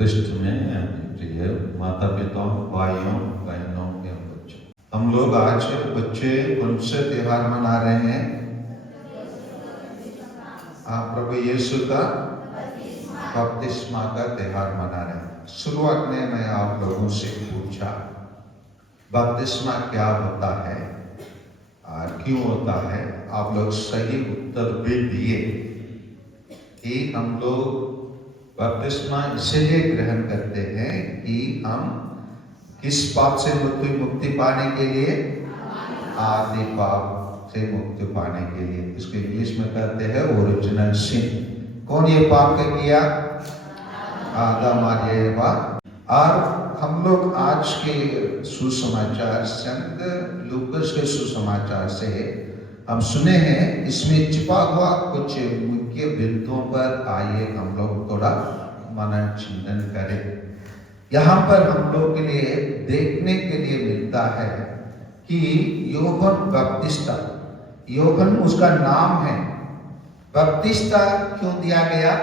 कृष्ण में प्रिय माता पिता भाइयों बहनों के बच्चों, हम लोग आज बच्चे कौन से त्योहार मना रहे हैं? प्रभु यीशु का बपतिस्मा का त्योहार मना रहे हैं। शुरुआत में मैं आप लोगों से पूछा बपतिस्मा क्या होता है और क्यों होता है। आप लोग सही उत्तर भी दिए कि हम लोग बपतिस्मा इसलिए ग्रहण करते हैं कि हम किस पाप से मुक्ति पाने के लिए, आदि पाप से मुक्ति पाने के लिए। इसको इंग्लिश में कहते हैं ओरिजिनल सिन। कौन ये पाप का किया? आदम और एवा। और हम लोग आज के सुसमाचार संत लूकास के सुसमाचार से हम सुने हैं, इसमें छिपा हुआ कुछ मुख्य बिंदुओं पर आइए हम लोग थोड़ा मनन चिंतन करें। यहाँ पर हम लोग के लिए देखने के लिए मिलता है कि योहन बपतिस्ता, योहन उसका नाम है। बपतिस्ता क्यों दिया गया?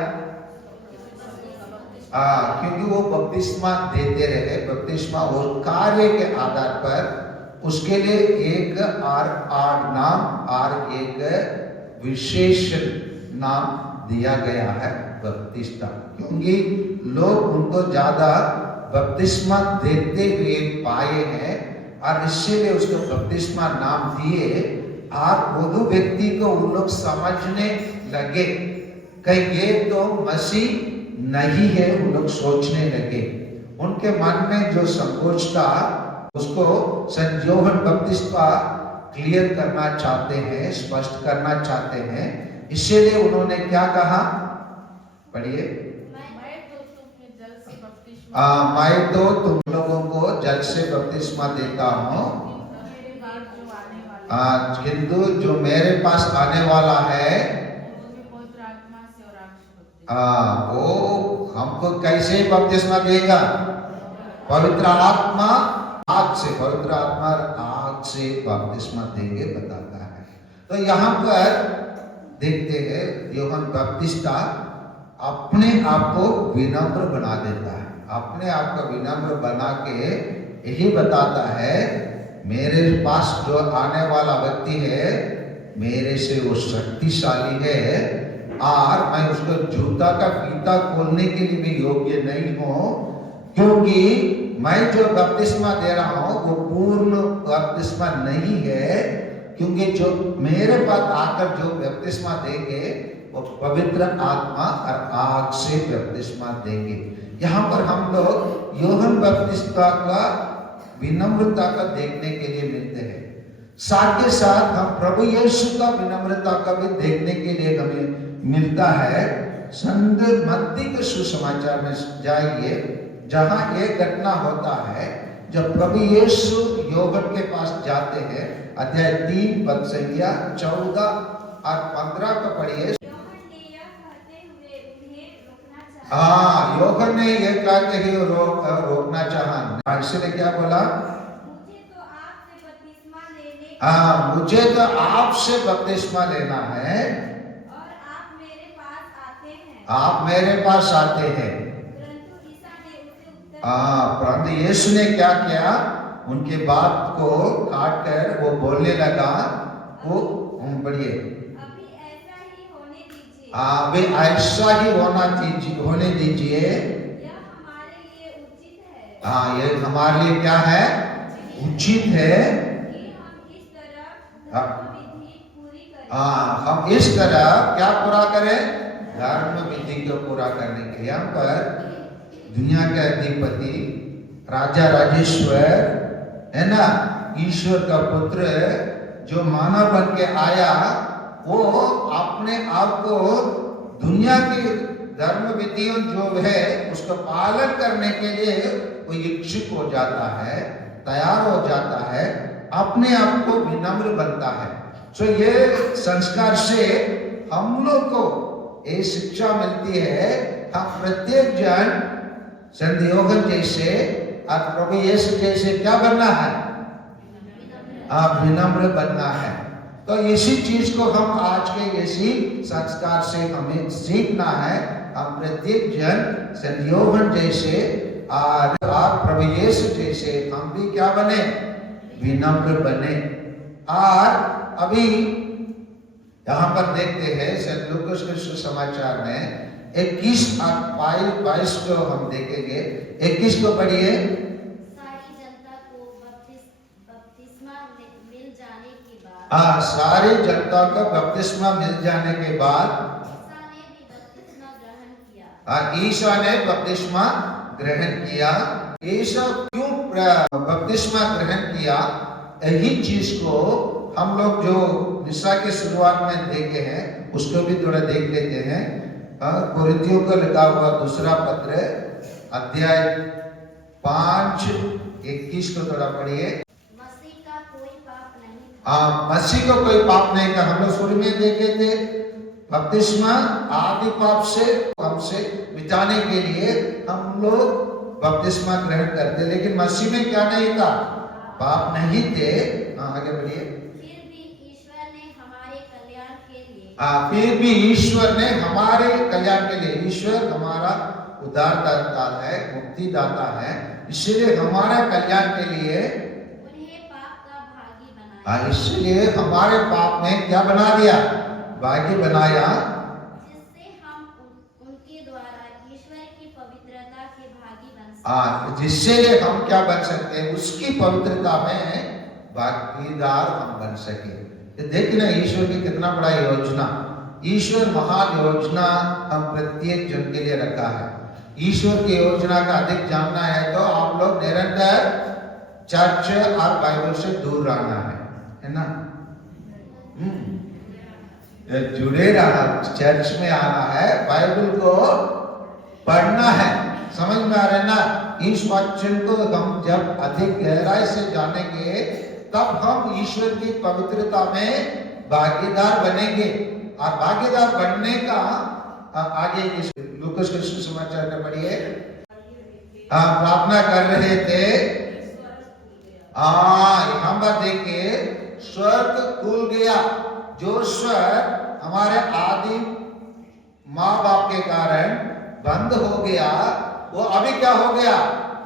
क्योंकि वो बपतिस्मा देते रहे। बपतिस्मा और कार्य के आधार पर उसके लिए एक आर नाम और एक विशेष नाम दिया गया है, बपतिस्ता। क्योंकि लोग उनको ज्यादा बपतिस्मा देते हुए पाए हैं और इसीलिए उसको बपतिस्मा नाम दिए। और वो व्यक्ति को उन लोग समझने लगे कि ये तो मसीह नहीं है, उन लोग सोचने लगे। उनके मन में जो संकोच था उसको संत योहन बपतिस्मा क्लियर करना चाहते हैं, स्पष्ट करना चाहते हैं। इसीलिए उन्होंने क्या कहा? पढ़िए। मैं तो तुम लोगों को जल से बपतिस्मा देता हूँ, किंतु जो मेरे पास आने वाला है वो हमको कैसे बपतिस्मा देगा? पवित्र आत्मा आग से, पवित्र आत्मा आग से बपतिस्मा देंगे बताता है। तो यहाँ पर देखते हैं योहन बपतिस्ता अपने आप को विनम्र बना देता है। अपने आप को विनम्र बना के यही बताता है, मेरे पास जो आने वाला व्यक्ति है मेरे से वो शक्तिशाली है और मैं उसको जूता का फीता खोलने के लिए भी योग्य नहीं हूँ, क्योंकि मैं जो बपतिस्मा दे रहा हूँ वो पूर्ण बपतिस्मा नहीं है। क्योंकि जो मेरे पास आकर जो बपतिस्मा देंगे वो पवित्र आत्मा और आग से बपतिस्मा देंगे। यहाँ पर हम लोग योहन बपतिस्मा का विनम्रता का देखने के लिए मिलते हैं। साथ के साथ हम प्रभु यीशु का विनम्रता का भी देखने के लिए हमें मिलता है। संत मत्ती के सुसमाचार में जाइए, जहां एक घटना होता है जब प्रभु यीशु योहन के पास जाते हैं। अध्याय 3 पद संख्या 14 और 15 को पढ़िए। योहन ने ये कहते ही रोकना चाहा। इसने क्या बोला? मुझे तो आपसे बपतिस्मा लेना है और आप मेरे पास आते हैं। परंतु यीशु ने क्या किया? उनके बात को काट कर वो बोलने लगा, वो बढ़िए अभी ऐसा ही होने दीजिए। ये हमारे लिए क्या है? उचित है। हम इस तरह क्या पूरा करें? धर्म विधि को पूरा करने के लिए। यहाँ पर दुनिया के अधिपति राजा राजेश्वर है ना, ईश्वर का पुत्र जो मानव बन के आया, वो अपने आप को दुनिया की धर्म विधियों जो है उसका पालन करने के लिए वो इच्छुक हो जाता है, तैयार हो जाता है, अपने आप को विनम्र बनता है। सो ये संस्कार से हम लोग को ये शिक्षा मिलती है, हम प्रत्येक जन संत योहन जैसे और प्रभु यीशु जैसे क्या बनना है? विनम्र बनना है। तो इसी चीज को हम आज के इसी संस्कार से हमें सीखना है हम प्रत्येक जन संत योहन जैसे और प्रभु यीशु जैसे हम भी क्या बने, विनम्र बने। और अभी यहाँ पर देखते हैं संत लूकास के सुसमाचार में 21 और 22 को हम देखेंगे। 21 को पढ़िए। सारी जनता को बपतिस्मा मिल जाने के बाद सारी जनता को बपतिस्मा मिल जाने के बाद ईसा ने भी बपतिस्मा ग्रहण किया। ईसा ने बपतिस्मा ग्रहण किया। ईसा क्यों बपतिस्मा ग्रहण किया, यही चीज को हम लोग जो निसा के शुरुआत में देखे हैं उसको भी थोड़ा देख लेते हैं। कोरिन्थियों को लिखा हुआ दूसरा पत्र अध्याय 5:21 को थोड़ा पढ़िए। मसीह का कोई पाप नहीं था। मसीह को कोई पाप नहीं था। हम लोग शुरू में देखे थे बपतिस्मा आदि पाप से हमसे मिटाने के लिए हम लोग बपतिस्मा ग्रहण करते, लेकिन मसीह में क्या नहीं था, पाप नहीं थे। आगे बढ़िए। फिर भी ईश्वर ने हमारे कल्याण के लिए फिर भी ईश्वर ने हमारे कल्याण के लिए, ईश्वर हमारा उद्धारदाता है, मुक्तिदाता है, इसलिए हमारे कल्याण के लिए उन्हें पाप का भागी बनाया। इसलिए हमारे पाप में क्या बना दिया, भागी बनाया, जिससे हम उनके द्वारा ईश्वर की पवित्रता के भागी बन सकते। जिससे हम क्या बन सकते हैं, उसकी पवित्रता में भागीदार हम बन सके। देखना ईश्वर की कितना बड़ा योजना, ईश्वर महान योजना हम प्रत्येक जन के लिए रखा है। ईश्वर की योजना का अधिक जानना है तो आप लोग निरंतर चर्च और बाइबल से दूर रहना है ना। जुड़े रहना, चर्च में आना है, बाइबल को पढ़ना है। समझ में आ रहा है ना। इस वचन को हम जब अधिक गहराई से जानेंगे तब हम ईश्वर की पवित्रता में भागीदार बनेंगे। और भागीदार बनने का आगे इस लूकास के सुसमाचार में पढ़िए। प्रार्थना कर रहे थे, यहाँ पर देखिए स्वर्ग खुल गया। जो स्वर हमारे आदि माँ बाप के कारण बंद हो गया, वो अभी क्या हो गया,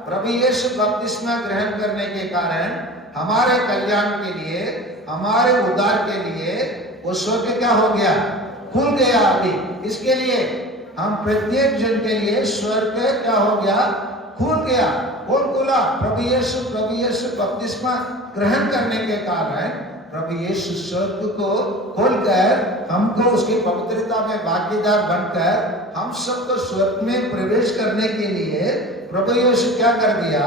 प्रभु यीशु बपतिस्मा ग्रहण करने के कारण हमारे कल्याण के लिए, हमारे उद्धार के लिए वो स्वर्ग क्या हो गया, खुल गया। अभी इसके लिए हम प्रत्येक जन के लिए स्वर्ग क्या हो गया, खुल गया। कौन खुला, प्रभु यीशु बपतिस्मा ग्रहण करने के कारण प्रभु यीशु स्वर्ग को खोलकर हमको उसकी पवित्रता में भागीदार बनकर हम सबको स्वर्ग में प्रवेश करने के लिए प्रभु यीशु क्या कर दिया,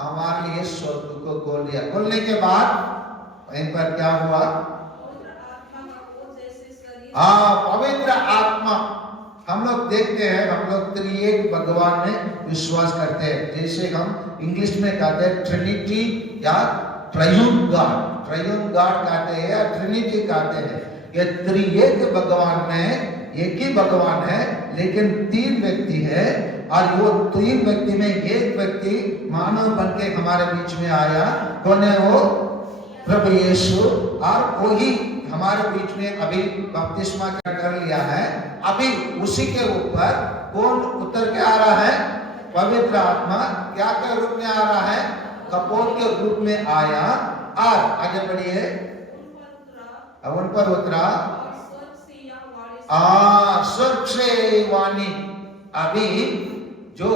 हमारे लिए स्वर्ग को खोल दिया। खोलने के बाद वहीं पर क्या हुआ, पवित्र आत्मा। हम लोग देखते हैं, हम लोग त्रिएक भगवान में विश्वास करते हैं, जैसे हम इंग्लिश में कहते हैं ट्रिनिटी या ट्रायून गॉड कहते हैं या ट्रिनिटी कहते हैं। ये त्रिएक भगवान में एक ही भगवान है, लेकिन 3 व्यक्ति है। और वो 3 व्यक्ति में एक व्यक्ति मानव बन के हमारे बीच में आया। कौन है वो, प्रभु यीशु। और वही हमारे बीच में अभी बपतिस्मा कर लिया है। अभी उसी के ऊपर कौन उतर के आ रहा है, पवित्र आत्मा क्या के रूप में आ रहा है, कपोत के रूप में आया। और आगे बढ़िए, उन पर उतरा स्वर्ग से वाणी। अभी जो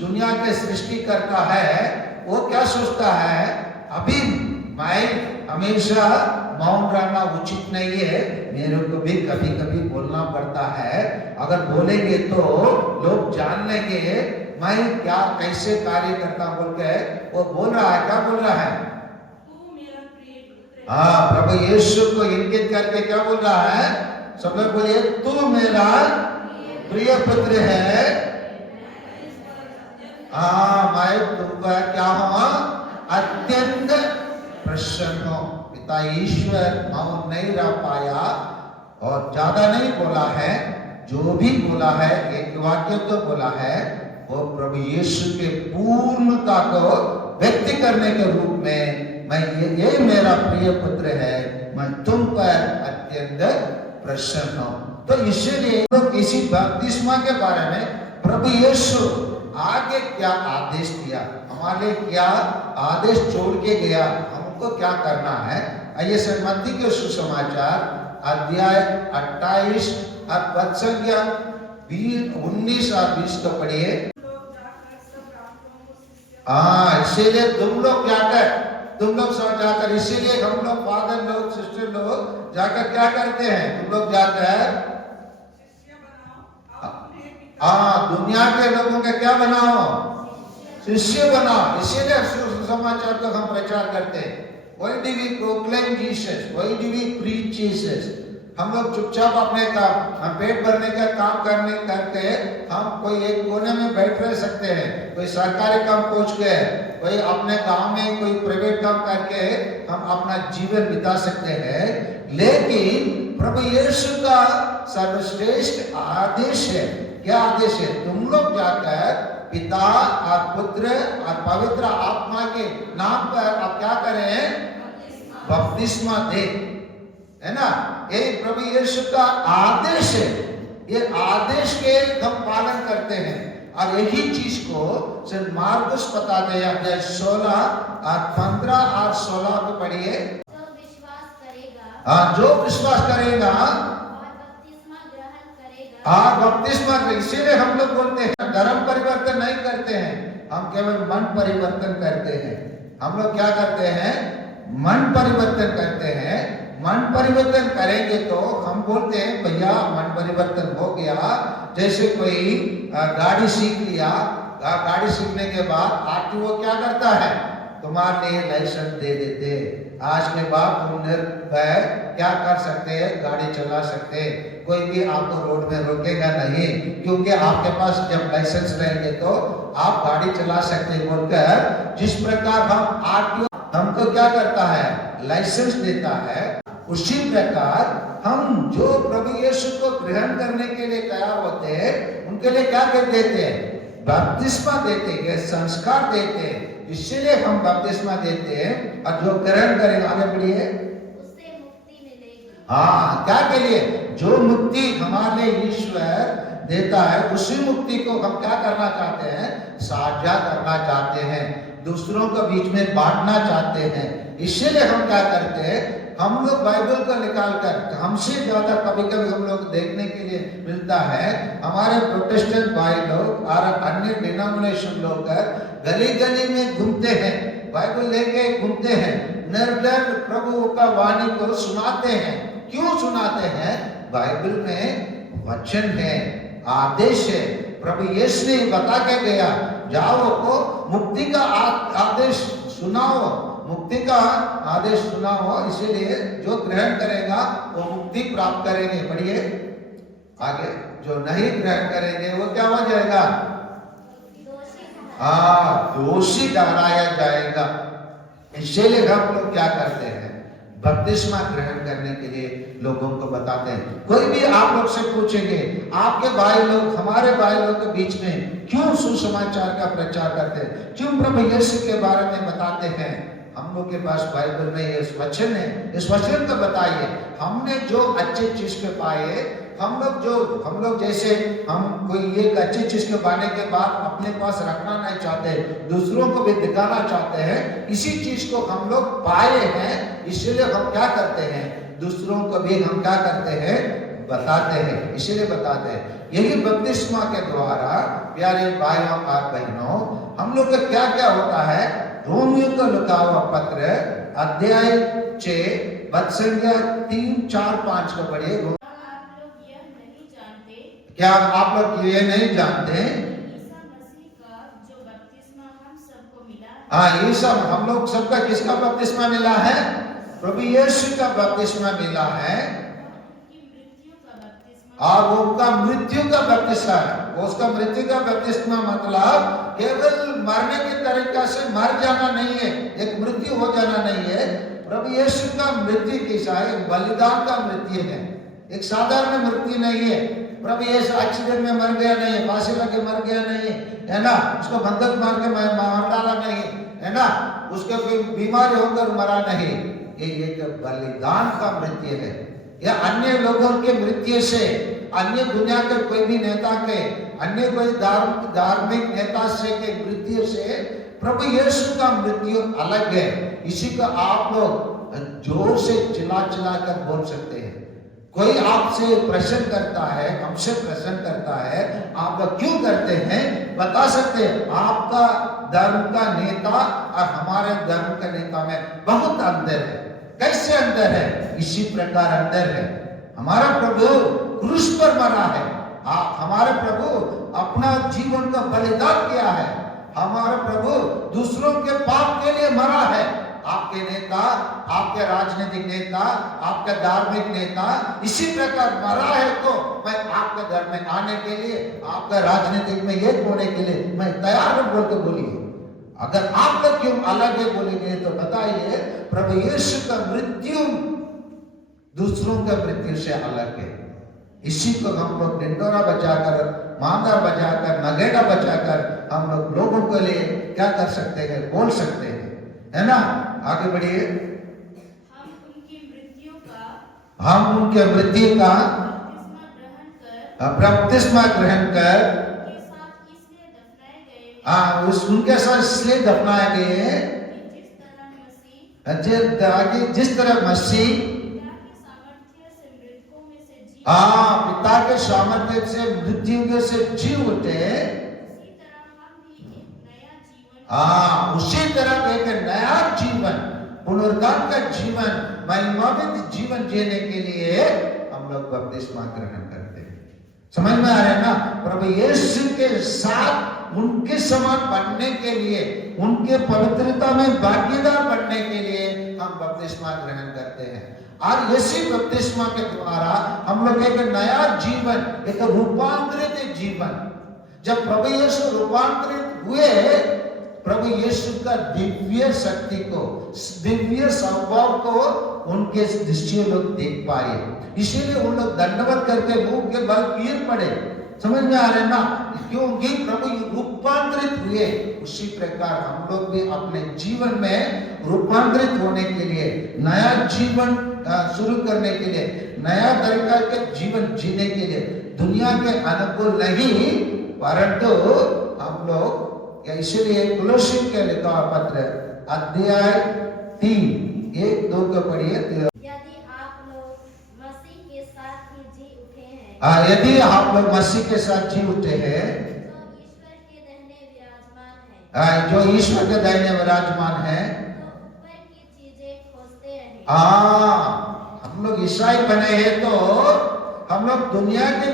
दुनिया के सृष्टि करता है वो क्या सोचता है, अभी मैं हमेशा मौन रहना उचित नहीं है, मेरे को भी कभी कभी बोलना पड़ता है। अगर बोलेंगे तो लोग जान लेंगे मैं क्या कैसे कार्य करता बोल के वो बोल रहा है। क्या बोल रहा है, प्रभु यीशु को इंगित करके क्या बोल रहा है, सब लोग बोलिए, तू मेरा प्रिय पुत्र है, मैं तुम पर क्या हूं, अत्यंत प्रसन्न हूं। पिता ईश्वर मौन नहीं रह पाया और ज्यादा नहीं बोला है, जो भी बोला है एक वाक्य तो बोला है, वो प्रभु यीशु के पूर्णता को व्यक्त करने के रूप में, मैं ये मेरा प्रिय पुत्र है, मैं तुम पर अत्यंत प्रसन्न हूं। तो इसीलिए लोग इसी बपतिस्मा के बारे में प्रभु यीशु आगे क्या आदेश दिया, हमारे लिए क्या आदेश छोड़ के गया, हमको क्या करना है। आइए मत्ती के सुसमाचार अध्याय 28 और पद संख्या 19 और 20 को पढ़िए। इसीलिए तुम लोग सब जाकर, इसीलिए हम लोग फादर लोग सिस्टर लोग जाकर क्या करते हैं, तुम लोग जाकर दुनिया के लोगों के क्या बनाओ, शिष्य बनाओ। इसीलिए सुसमाचार को हम प्रचार करते हैं। Why do we proclaim Jesus? Why do we preach Jesus? हम लोग चुपचाप अपने काम, हम पेट भरने का काम करके हम कोई एक कोने में बैठ रह सकते हैं, कोई सरकारी काम पहुंच गए, कोई अपने गांव में कोई प्राइवेट काम करके हम अपना जीवन बिता सकते हैं। लेकिन प्रभु यीशु का सर्वश्रेष्ठ आदेश है, क्या आदेश है, तुम लोग जाकर पिता और पुत्र और पवित्र आत्मा के नाम पर आप क्या करें, बपतिस्मा दे, है ना। यही प्रभु यीशु का आदेश है। ये आदेश के हम पालन करते हैं और यही चीज को सेंट मार्कुस बताते हैं अध्याय 16 और 15 और 16 को पढ़िए। जो विश्वास करेगा बपतिस्मा, इसीलिए हम लोग बोलते हैं धर्म परिवर्तन नहीं करते हैं, हम केवल मन परिवर्तन करते हैं। हम लोग क्या करते हैं, मन परिवर्तन करते हैं। मन परिवर्तन करेंगे तो हम बोलते हैं भैया मन परिवर्तन हो गया। जैसे कोई गाड़ी सीख लिया, गाड़ी सीखने के बाद आरटीओ क्या करता है, तुम्हारे लिए लाइसेंस दे देते, आज के बाद तुम निर्भय क्या कर सकते हैं, गाड़ी चला सकते हैं, कोई भी आपको रोड में रोकेगा नहीं, क्योंकि आपके पास जब लाइसेंस रहेंगे तो आप गाड़ी चला सकते हैं बोलकर जिस प्रकार हम आरटीओ हमको क्या करता है, लाइसेंस देता है, उसी प्रकार हम जो प्रभु यीशु को ग्रहण करने के लिए तैयार होते हैं उनके लिए क्या कर देते हैं, बपतिस्मा देते हैं, संस्कार देते हैं। इसीलिए हम बपतिस्मा देते हैं और जो ग्रहण करेंगे, आगे बढ़िए, उससे मुक्ति मिलेगी। हाँ, क्या के लिए, जो मुक्ति हमारे ईश्वर देता है उसी मुक्ति को हम क्या करना चाहते हैं, साझा करना चाहते हैं, दूसरों के बीच में बांटना चाहते हैं। इसीलिए हम क्या करते हैं, हम लोग बाइबल को निकालकर, हमसे ज्यादा कभी कभी हम लोग देखने के लिए मिलता है हमारे प्रोटेस्टेंट भाई लोग और अन्य डिनोमिनेशन लोग गली गली में घूमते हैं, बाइबल लेके घूमते हैं, निर्डर प्रभु का वाणी को सुनाते हैं। क्यों सुनाते हैं, बाइबल में वचन है, आदेश है, प्रभु यीशु ने बता के गया, जाओ को मुक्ति का आदेश सुनाओ, मुक्ति का आदेश सुना हो। इसीलिए जो ग्रहण करेगा वो मुक्ति प्राप्त करेंगे। पढ़िए आगे, जो नहीं ग्रहण करेंगे वो क्या हो जाएगा, दोषी ठहराया जाएगा। इसीलिए हम लोग क्या करते हैं, बपतिस्मा ग्रहण करने के लिए लोगों को बताते हैं। कोई भी आप लोग से पूछेंगे, आपके भाई लोग हमारे भाई लोग के बीच में क्यों सुसमाचार का प्रचार करते हैं, क्यों प्रभु यीशु के बारे में बताते हैं, हम लोग के पास बाइबल में ये वचन है, इस वचन को बताइए। हमने जो अच्छे चीज के पाए, हम लोग जैसे हम कोई एक अच्छी चीज के पाने के बाद अपने पास रखना नहीं चाहते, दूसरों को भी दिखाना चाहते हैं, इसी चीज को हम लोग पाए हैं, इसलिए हम क्या करते हैं, दूसरों को भी हम क्या करते हैं, बताते हैं, इसीलिए बताते हैं। यही बपतिस्मा के द्वारा प्यारे भाइयों और बहनों, हम लोग का क्या क्या होता है, रोमियो को लिखा हुआ पत्र अध्याय 6 पद संख्या 3, 4, 5 को पढ़िए। क्या आप लोग ये नहीं जानते, ईसा मसीह का जो बपतिस्मा हम सबको मिला है, हाँ, ये सब हम लोग सबका किसका बपतिस्मा मिला है, प्रभु यीशु का बपतिस्मा मिला है, और वो उनका मृत्यु का बपतिस्मा है। वो उसका मृत्यु का बपतिस्मा मतलब केवल मरने की तरीका से मर जाना नहीं है, एक मृत्यु हो जाना नहीं है। प्रभु यीशु का मृत्यु कैसा है, बलिदान का मृत्यु है, एक साधारण मृत्यु नहीं है। प्रभु यीशु एक्सीडेंट में मर गया नहीं है, फांसी लगे मर गया नहीं है ना, उसको बंधक मार के मार डाला नहीं है ना, उसके कोई बीमारी होकर मरा नहीं, ये एक बलिदान का मृत्यु है। या अन्य लोगों के मृत्यु से अन्य दुनिया के कोई भी नेता के, अन्य कोई धार्मिक नेता से के मृत्यु से प्रभु यीशु का मृत्यु अलग है। इसी को आप लोग जोर से चिल्ला चिल्ला कर बोल सकते हैं। कोई आपसे प्रश्न करता है, हमसे प्रश्न करता है, आप लोग क्यों करते हैं, बता सकते हैं। आपका धर्म का नेता और हमारे धर्म का नेता में बहुत अंतर है। कैसे अंतर है? इसी प्रकार अंतर है। हमारा प्रभु क्रूस पर मरा है, हमारे प्रभु अपना जीवन का बलिदान किया है। हमारा प्रभु दूसरों के पाप के लिए मरा है। आपके नेता, आपके राजनीतिक नेता, आपका धार्मिक नेता इसी प्रकार मरा है, तो मैं आपके धर्म में आने के लिए, आपका राजनीतिक में एक होने के लिए मैं तैयार हूं बोल के बोलिए। अगर आप लोग क्यों अलग है बोलेंगे तो बताइए, प्रभु यीशु का मृत्यु दूसरों का मृत्यु से अलग है। इसी को हम लोग डिंडोरा बजाकर, मांदा बजाकर, नगेड़ा बजाकर हम लोग लोगों के लिए क्या कर सकते हैं, बोल सकते हैं, है ना। आगे बढ़िए। हम उनकी मृत्यु का बपतिस्मा ग्रहण कर उनके साथ इसलिए दफनाए गए, उनके साथ इसलिए दफनाए गए जिस तरह मसीह पिता के सामर्थ्य से मृत्यु से जी उठे, उसी तरह एक नया जीवन, पुनरुत्थान का जीवन, महिमान्वित जीवन जीने के लिए हम लोग बपतिस्मा ग्रहण करते हैं। समझ में आ रहा है ना। प्रभु यीशु के साथ उनके समान बनने के लिए, उनके पवित्रता में भागीदार बनने के लिए हम बपतिस्मा ग्रहण करते हैं। और इसी बपतिस्मा के द्वारा हम लोग एक नया जीवन, एक रूपांतरित जीवन, जब प्रभु यीशु रूपांतरित हुए, प्रभु यीशु का दिव्य शक्ति को, दिव्य स्वभाव को उनके दृष्टि लोग देख पाए। इसीलिए उन लोग दंडवत करके मुंह के बल गिर पड़े। समझ में आ रहे ना, क्योंकि प्रभु रूपांतरित हुए। उसी प्रकार हम लोग भी अपने जीवन में रूपांतरित होने के लिए, नया जीवन शुरू करने के लिए, नया तरीका के जीवन जीने के लिए, दुनिया के अनुकूल नहीं, परंतु हम लोग, इसलिए कुलोसियों के लिखा पत्र अध्याय 3 1-2 को पढ़िए। यदि आप लोग मसीह के साथ ही जी उठे हैं, यदि आप लोग मसीह के साथ जी उठे हैं, तो ईश्वर के दाहिने विराजमान है, जो ईश्वर के दाहिने विराजमान है, तो ऊपर की चीजें खोजते रहे। हम लोग ईसाई बने हैं तो हम लोग दुनिया के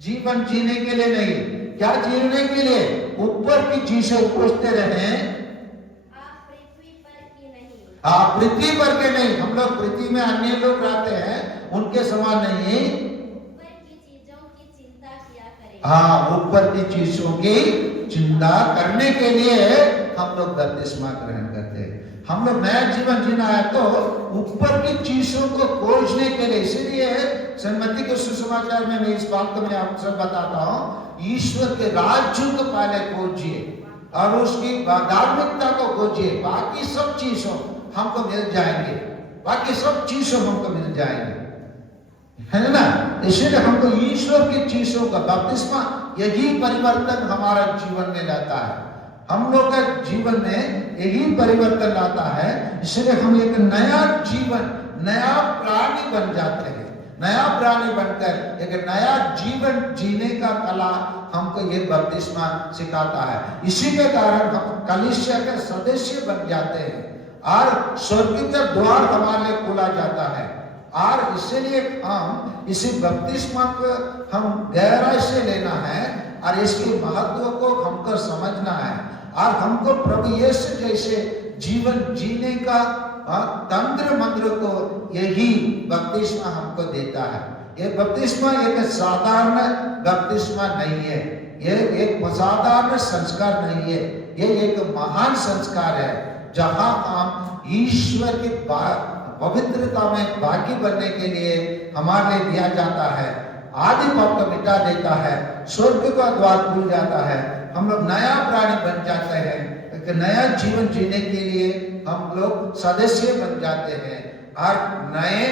जीवन जीने के लिए नहीं, क्या जीने के लिए, ऊपर की चीजें खोजते रहे। आप पृथ्वी पर की नहीं, पृथ्वी पर के नहीं। हम लोग पृथ्वी में अन्य लोग रहते हैं, उनके समान नहीं। ऊपर की चीजों की चिंता किया करें। ऊपर की चीजों की चिंता करने के लिए हम लोग बपतिस्मा ग्रहण करते हैं। हम लोग नया जीवन जीना है तो ऊपर की चीजों को खोजने के लिए। इसीलिए सन्मति के सुसमाचार में मैं इस बात को मैं आपसे बताता हूँ, ईश्वर के राज्य को पहले खोजिए और उसकी धार्मिकता को खोजिए, बाकी सब चीजों हमको मिल जाएंगे, बाकी सब चीजों हमको मिल जाएंगे, है ना। इसलिए हमको ईश्वर की चीजों का बपतिस्मा, यही परिवर्तन हमारा जीवन में लाता है। हम लोग का जीवन में यही परिवर्तन लाता है। इसलिए हम एक नया जीवन, नया प्राणी बन जाते हैं। नया प्राणी बनकर एक नया जीवन जीने का कला हमको ये बपतिस्मा सिखाता है। इसी के कारण हम कलीसिया के सदस्य बन जाते हैं और स्वर्ग का द्वार हमारे लिए खुला जाता है। और इसलिए हम इसी बपतिस्मा को हम गहराई से लेना है और इसके महत्व को हमको समझना है और हमको प्रभु यीशु जैसे जीवन जीने का तंत्र मंत्र को यही बपतिस्मा हमको देता है। ये बपतिस्मा एक साधारण बपतिस्मा नहीं है, ये एक साधारण संस्कार नहीं है, ये एक महान संस्कार है जहां हम ईश्वर की पवित्रता में भागी बनने के लिए हमारे लिए दिया जाता है। आदि पाप को मिटा देता है, स्वर्ग का द्वार खुल जाता है, हम लोग नया प्राणी बन जाते हैं, एक नया जीवन जीने के लिए हम लोग सदस्य बन जाते हैं और नए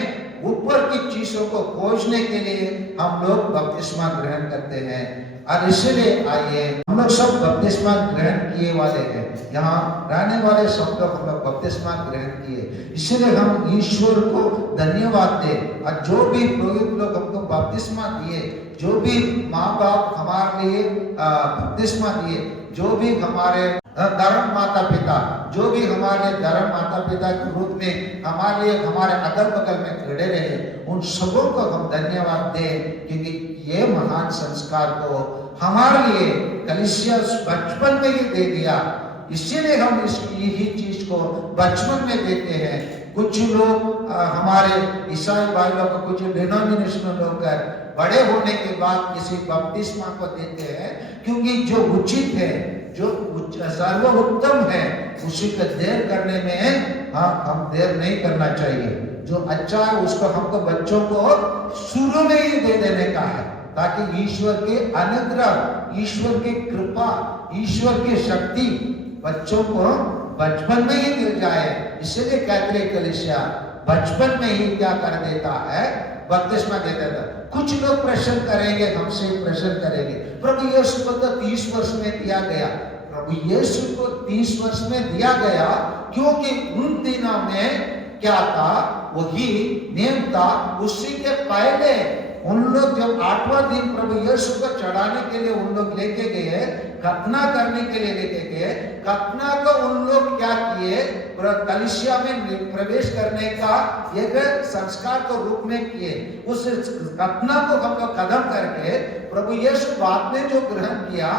ऊपर की चीजों को खोजने के लिए हम लोग बपतिस्मा ग्रहण करते हैं। और इसलिए आइए हम लोग सब बपतिस्मा ग्रहण किए वाले हैं, यहाँ रहने वाले सब लोग हम लोग बपतिस्मा ग्रहण किए, इसलिए हम ईश्वर को धन्यवाद दें। और जो भी पुरोहित लोग हमको बपतिस्मा दिए, जो भी माँ बाप हमारे लिए बपतिस्मा दिए, जो भी हमारे धर्म माता पिता, जो भी हमारे धर्म माता पिता के रूप में हमारे लिए हमारे अगल बगल में खड़े रहे, उन सबों को हम धन्यवाद दें, क्योंकि ये महान संस्कार को हमारे लिए कलीसिया बचपन में ही दे दिया। इसीलिए हम यही चीज को बचपन में देते हैं। कुछ लोग हमारे ईसाई भाई लोग, कुछ डिनोमिनेशनल लोग बड़े होने के बाद किसी बपतिस्मा को देते हैं, क्योंकि जो उचित है, जो सर्वोत्तम है, उसी का देर करने में हम देर नहीं करना चाहिए। जो अच्छा है उसको हमको बच्चों को शुरू में ही दे देने का है, ताकि ईश्वर के अनुग्रह, ईश्वर की कृपा, ईश्वर की शक्ति बच्चों को बचपन में ही मिल जाए। इसलिए कैथोलिक कलीसिया बचपन में ही क्या कर देता है, बपतिस्मा दे देता। कुछ लोग प्रश्न करेंगे, हमसे प्रश्न करेंगे, प्रभु यीशु को तो 30 वर्ष में दिया गया। प्रभु यीशु को 30 वर्ष में दिया गया क्योंकि उन दिनों में क्या था, वही नियम था। उसी के पहले उन लोग जब 8वां दिन प्रभु यीशु को चढ़ाने के लिए उन लोग लेके गए, खतना करने के लिए लेके गए, खतना को उन लोग क्या किए, कलीसिया में प्रवेश करने का एक संस्कार को रूप में किए। उस खतना को हम लोग कदम करके प्रभु यीशु बाद में जो ग्रहण किया,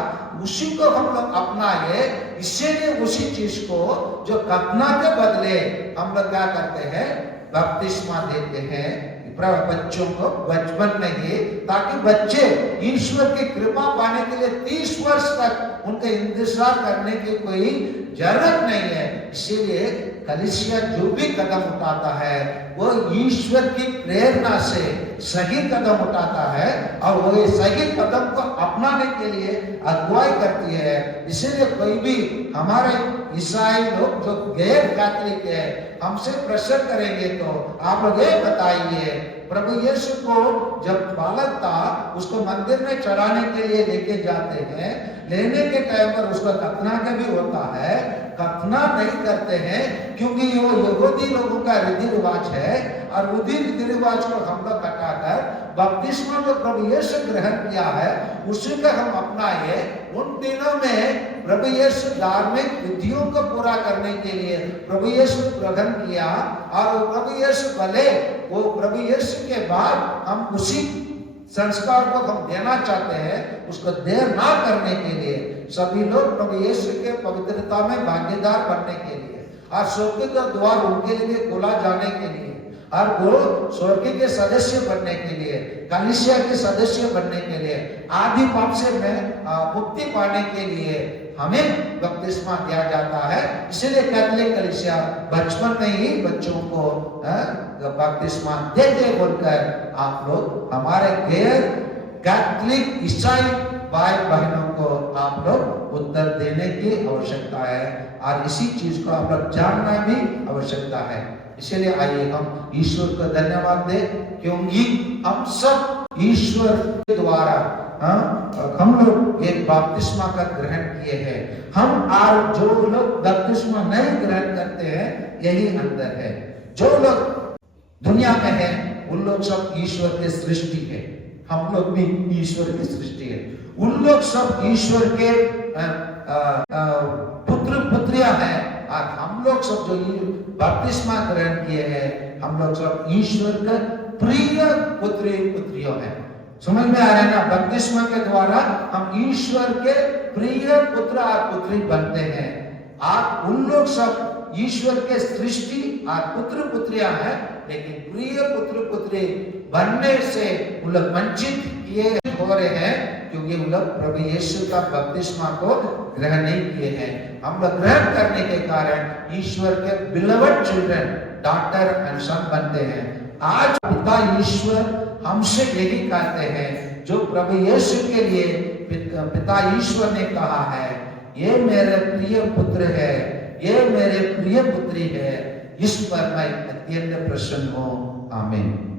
उसी को हम लोग अपनाए। इसीलिए उसी चीज को जो खतना के बदले हम लोग क्या करते हैं, बपतिस्मा देते हैं बच्चों को बचपन में ही, ताकि बच्चे ईश्वर की कृपा पाने के लिए 30 वर्ष तक उनका इंतजार करने की कोई जरूरत नहीं है। इसीलिए कलीसिया जो भी कदम उठाता है वो ईश्वर की प्रेरणा से सही कदम उठाता है, और वो सही कदम को अपनाने के लिए अगुवाई करती है। इसीलिए कोई भी हमारे ईसाई लोग जो गैर कैथोलिक है हमसे प्रश्न करेंगे तो आप लोग ये बताइए, प्रभु यीशु को जब बालक था उसको मंदिर में चढ़ाने के लिए लेके जाते हैं, लेने के टाइम पर उसका खतना का भी होता है, खतना नहीं करते हैं क्योंकि वो यहूदी लोगों का रीति रिवाज है, और उसी रीति रिवाज को हम लोग हटाकर बपतिस्मा जो प्रभु यीशु ग्रहण किया है उसी का हम अपनाए। उन दिनों में प्रभु यीशु धार्मिक विधियों को पूरा करने के लिए प्रभु यीशु ग्रहण किया, और वो प्रभु यीशु भले वो प्रभु यीशु के बाद हम उसी संस्कार को हम देना चाहते हैं, उसको देर ना करने के लिए सभी लोग प्रभु यीशु के पवित्रता में भागीदार बनने के लिए, और स्वर्ग का द्वार उनके लिए खोला जाने के लिए, और वो स्वर्ग के सदस्य बनने के लिए, कलीसिया के सदस्य बनने के लिए, आदि पाप से मुक्ति पाने के लिए हमें बपतिस्मा दिया जाता है। इसलिए कैथोलिक कलीसिया बचपन में ही बच्चों को बपतिस्मा देते बोलकर आप लोग हमारे गैर कैथोलिक ईसाई भाई बहनों को आप लोग उत्तर देने की आवश्यकता है, और इसी चीज को आप लोग जानना भी आवश्यकता है। इसलिए आइए हम ईश्वर को धन्यवाद दें, क्योंकि हम सब ईश्वर के द्वारा हम लोग एक बपतिस्मा का ग्रहण किए हैं। हम आज जो लोग बपतिस्मा नहीं ग्रहण करते हैं यही अंदर है। जो लोग दुनिया में है उन लोग सब ईश्वर के सृष्टि है, हम लोग भी ईश्वर की सृष्टि है। उन लोग सब ईश्वर के पुत्र पुत्रियां हैं, और हम लोग सब जो बपतिस्मा ग्रहण किए हैं हम लोग सब ईश्वर का प्रिय पुत्री पुत्रियों हैं। समझ में आ रहा है ना? बपतिस्मा के द्वारा हम ईश्वर के प्रिय पुत्र और पुत्री बनते हैं। आप उन लोग सब ईश्वर के सृष्टि और पुत्र पुत्रियां हैं, लेकिन प्रिय पुत्र पुत्री बनने से उन लोग वंचित किए हो रहे हैं, क्योंकि उन लोग प्रभु यीशु का बपतिस्मा को ग्रहण नहीं किए हैं। हम लोग ग्रहण करने के कारण ईश्वर के बिलवड चिल्ड्रन, डॉटर एंड सन बनते हैं। आज पिता ईश्वर हमसे यही कहते हैं, जो प्रभु यीशु के लिए पिता ईश्वर ने कहा है, ये मेरे प्रिय पुत्र है, ये मेरे प्रिय पुत्री है, इस पर मैं अत्यंत प्रसन्न हूं। आमीन।